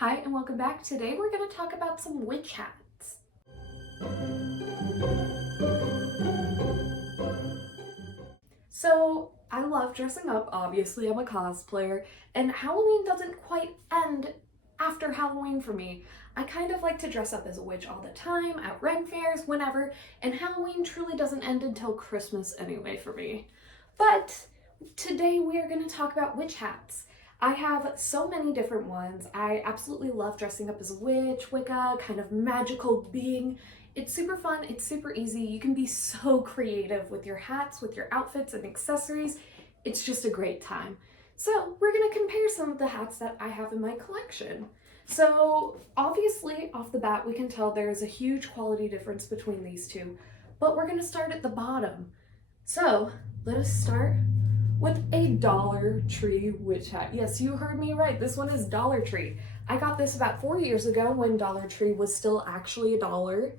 Hi and welcome back. Today we're going to talk about some witch hats. So I love dressing up, obviously I'm a cosplayer, and Halloween doesn't quite end after Halloween for me. I kind of like to dress up as a witch all the time, at Ren fairs, whenever, and Halloween truly doesn't end until Christmas anyway for me. But today we are going to talk about witch hats. I have so many different ones. I absolutely love dressing up as a witch, Wicca, kind of magical being. It's super fun, it's super easy. You can be so creative with your hats, with your outfits and accessories. It's just a great time. So we're gonna compare some of the hats that I have in my collection. So obviously off the bat, we can tell there's a huge quality difference between these two, but we're gonna start at the bottom. So let us start with a Dollar Tree witch hat. Yes, you heard me right. This one is Dollar Tree. I got this about 4 years ago when Dollar Tree was still actually $1.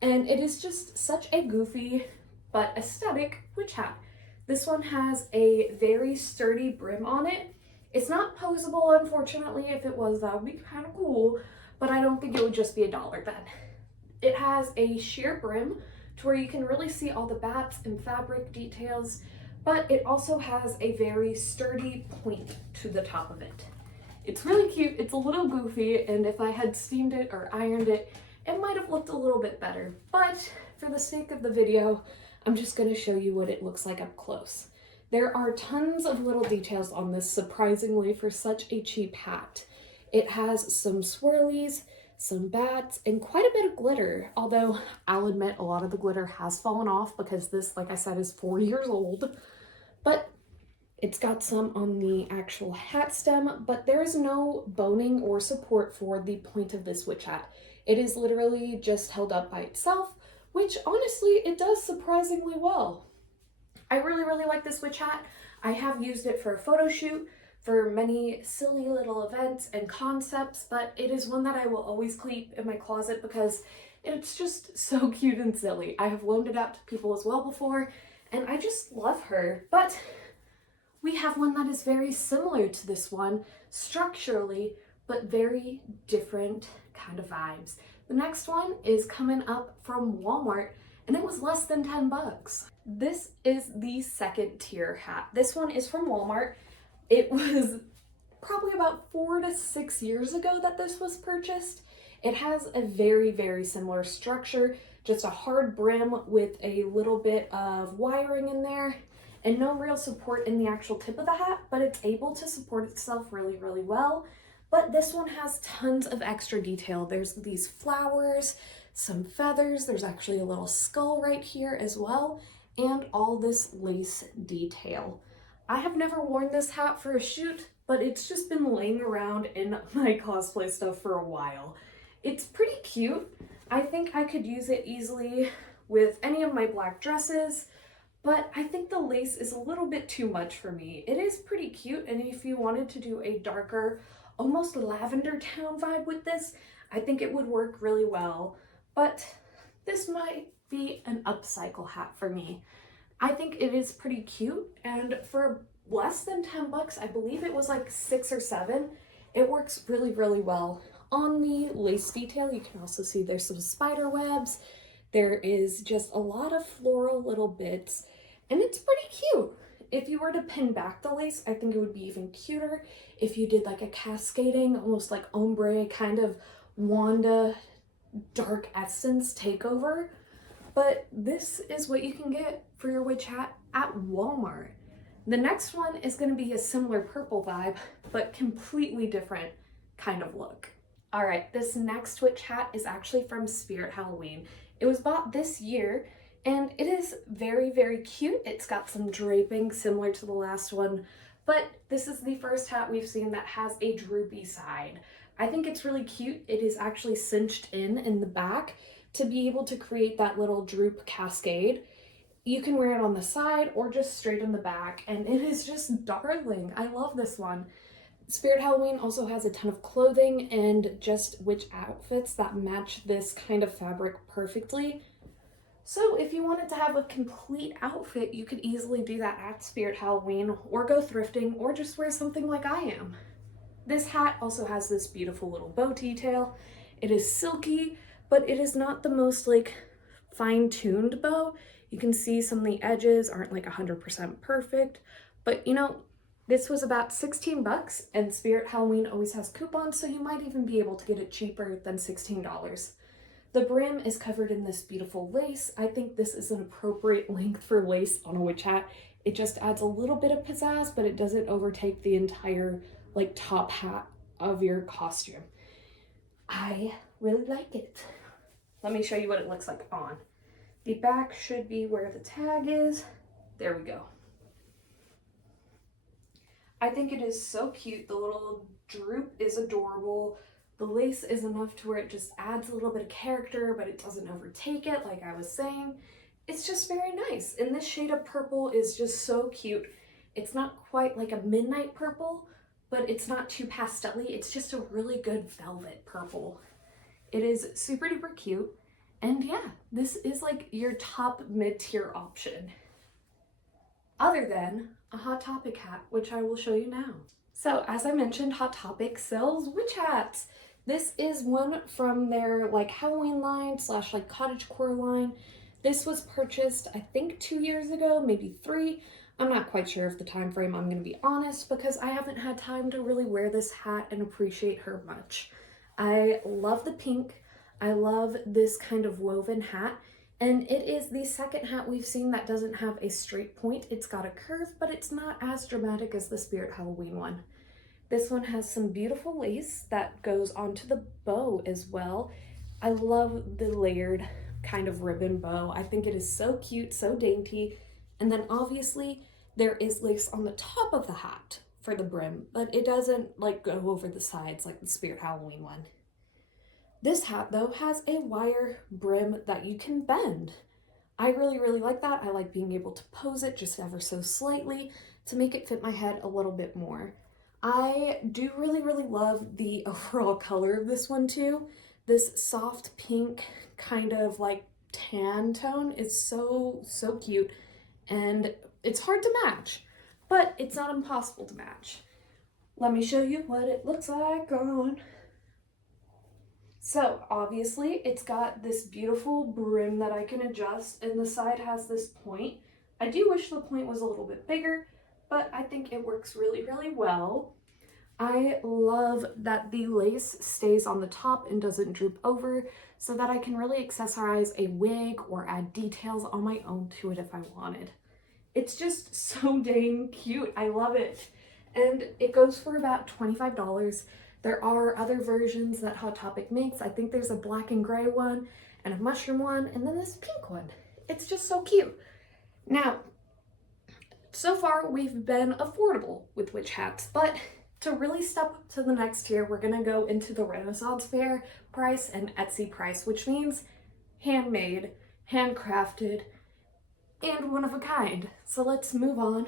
And it is just such a goofy but aesthetic witch hat. This one has a very sturdy brim on it. It's not posable, unfortunately. If it was, that would be kind of cool, but I don't think it would just be $1 then. It has a sheer brim to where you can really see all the bats and fabric details, but it also has a very sturdy point to the top of it. It's really cute, it's a little goofy, and if I had steamed it or ironed it, it might have looked a little bit better. But for the sake of the video, I'm just gonna show you what it looks like up close. There are tons of little details on this, surprisingly, for such a cheap hat. It has some swirlies, some bats, and quite a bit of glitter, although I'll admit a lot of the glitter has fallen off because this, like I said, is 4 years old. But it's got some on the actual hat stem, but there is no boning or support for the point of this witch hat. It is literally just held up by itself, which honestly, it does surprisingly well. I really like this witch hat. I have used it for a photo shoot, for many silly little events and concepts, but it is one that I will always keep in my closet because it's just so cute and silly. I have loaned it out to people as well before, and I just love her. But we have one that is very similar to this one structurally, but very different kind of vibes. The next one is coming up from Walmart, and it was less than 10 bucks. This is the second tier hat. This one is from Walmart. It was probably about 4 to 6 years ago that this was purchased. It has a very similar structure, just a hard brim with a little bit of wiring in there and no real support in the actual tip of the hat, but it's able to support itself really well. But this one has tons of extra detail. There's these flowers, some feathers, there's actually a little skull right here as well, and all this lace detail. I have never worn this hat for a shoot, but it's just been laying around in my cosplay stuff for a while. It's pretty cute. I think I could use it easily with any of my black dresses, but I think the lace is a little bit too much for me. It is pretty cute, and if you wanted to do a darker, almost lavender town vibe with this, I think it would work really well. But this might be an upcycle hat for me. I think it is pretty cute, and for less than 10 bucks, I believe it was like 6 or 7, it works really well. On the lace detail, you can also see there's some spider webs. There is just a lot of floral little bits, and it's pretty cute. If you were to pin back the lace, I think it would be even cuter if you did like a cascading, almost like ombre kind of Wanda dark essence takeover. But this is what you can get for your witch hat at Walmart. The next one is going to be a similar purple vibe, but completely different kind of look. All right, this next witch hat is actually from Spirit Halloween. It was bought this year, and it is very cute. It's got some draping similar to the last one, but this is the first hat we've seen that has a droopy side. I think it's really cute. It is actually cinched in the back to be able to create that little droop cascade. You can wear it on the side or just straight in the back, and it is just darling. I love this one. Spirit Halloween also has a ton of clothing and just witch outfits that match this kind of fabric perfectly. So if you wanted to have a complete outfit, you could easily do that at Spirit Halloween, or go thrifting, or just wear something like I am. This hat also has this beautiful little bow detail. It is silky, but it is not the most like fine-tuned bow. You can see some of the edges aren't like 100% perfect, but you know, this was about 16 bucks, and Spirit Halloween always has coupons, so you might even be able to get it cheaper than $16. The brim is covered in this beautiful lace. I think this is an appropriate length for lace on a witch hat. It just adds a little bit of pizzazz, but it doesn't overtake the entire like top hat of your costume. I really like it. Let me show you what it looks like on. The back should be where the tag is. There we go. I think it is so cute. The little droop is adorable. The lace is enough to where it just adds a little bit of character, but it doesn't overtake it, like I was saying. It's just very nice. And this shade of purple is just so cute. It's not quite like a midnight purple, but it's not too pastel-y. It's just a really good velvet purple. It is super duper cute. And yeah, this is like your top mid-tier option. Other than a Hot Topic hat, which I will show you now. So as I mentioned, Hot Topic sells witch hats. This is one from their like Halloween line slash like cottagecore line. This was purchased, I think 2 years ago, maybe 3. I'm not quite sure of the time frame, I'm gonna be honest, because I haven't had time to really wear this hat and appreciate her much. I love the pink. I love this kind of woven hat. And it is the second hat we've seen that doesn't have a straight point. It's got a curve, but it's not as dramatic as the Spirit Halloween one. This one has some beautiful lace that goes onto the bow as well. I love the layered kind of ribbon bow. I think it is so cute, so dainty. And then obviously there is lace on the top of the hat for the brim, but it doesn't like go over the sides like the Spirit Halloween one. This hat though has a wire brim that you can bend. I really like that. I like being able to pose it just ever so slightly to make it fit my head a little bit more. I do really love the overall color of this one too. This soft pink kind of like tan tone is so cute, and it's hard to match, but it's not impossible to match. Let me show you what it looks like on. So obviously it's got this beautiful brim that I can adjust, and the side has this point. I do wish the point was a little bit bigger, but I think it works really well. I love that the lace stays on the top and doesn't droop over, so that I can really accessorize a wig or add details on my own to it if I wanted. It's just so dang cute. I love it. And it goes for about $25. There are other versions that Hot Topic makes. I think there's a black and gray one and a mushroom one, and then this pink one. It's just so cute. Now, so far we've been affordable with witch hats, but to really step up to the next tier, we're gonna go into the Renaissance Fair price and Etsy price, which means handmade, handcrafted, and one of a kind. So let's move on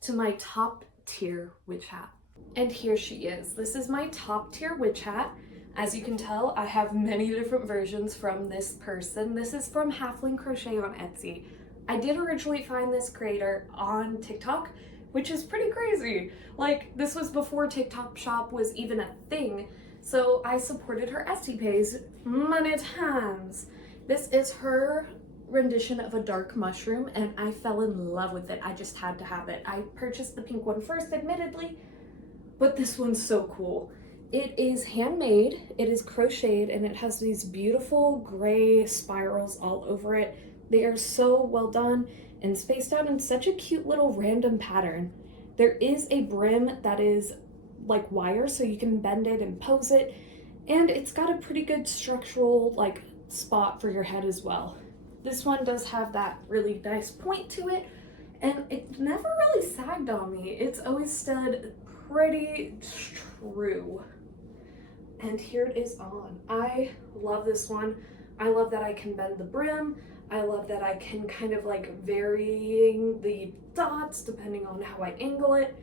to my top tier witch hat. And here she is. This is my top tier witch hat. As you can tell, I have many different versions from this person. This is from Halfling Crochet on Etsy. I did originally find this creator on TikTok, which is pretty crazy. Like, this was before TikTok Shop was even a thing, so I supported her Etsy page many times. This is her rendition of a dark mushroom, and I fell in love with it. I just had to have it. I purchased the pink one first, admittedly, but this one's so cool. It is handmade, it is crocheted, and it has these beautiful gray spirals all over it. They are so well done and spaced out in such a cute little random pattern. There is a brim that is like wire, so you can bend it and pose it, and it's got a pretty good structural like spot for your head as well. This one does have that really nice point to it, and it never really sagged on me. It's always stood pretty true. And here it is on. I love this one. I love that I can bend the brim. I love that I can kind of like varying the dots depending on how I angle it.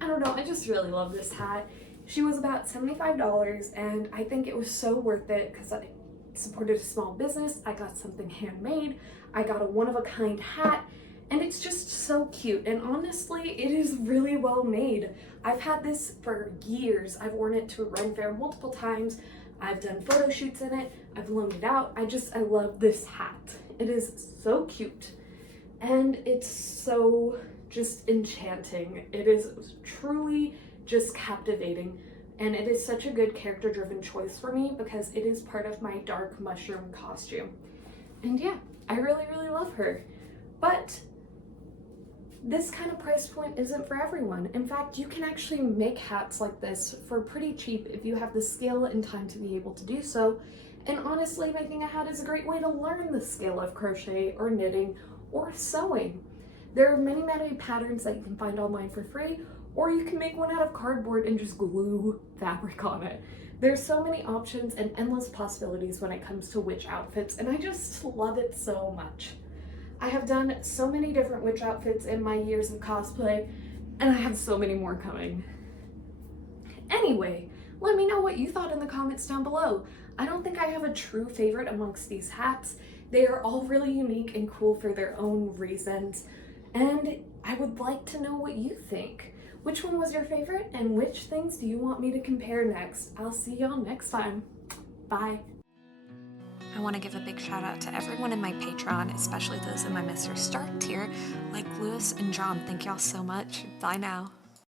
I don't know, I just really love this hat. She was about $75, and I think it was so worth it because I supported a small business. I got something handmade. I got a one-of-a-kind hat, And it's just so cute, and honestly, it is really well made. I've had this for years. I've worn it to a Ren fair multiple times. I've done photo shoots in it. I've loaned it out. I love this hat. It is so cute, and it's so just enchanting. It is truly just captivating, and it is such a good character-driven choice for me because it is part of my dark mushroom costume. And yeah, I really, really love her. But this kind of price point isn't for everyone. In fact, you can actually make hats like this for pretty cheap if you have the skill and time to be able to do so. And honestly, making a hat is a great way to learn the skill of crochet or knitting or sewing. There are many, many patterns that you can find online for free, or you can make one out of cardboard and just glue fabric on it. There's so many options and endless possibilities when it comes to witch outfits, and I just love it so much. I have done so many different witch outfits in my years of cosplay, and I have so many more coming. Anyway, let me know what you thought in the comments down below. I don't think I have a true favorite amongst these hats. They are all really unique and cool for their own reasons, and I would like to know what you think. Which one was your favorite, and which things do you want me to compare next? I'll see y'all next time. Bye. I want to give a big shout out to everyone in my Patreon, especially those in my Mr. Stark tier, like Lewis and John. Thank y'all so much. Bye now.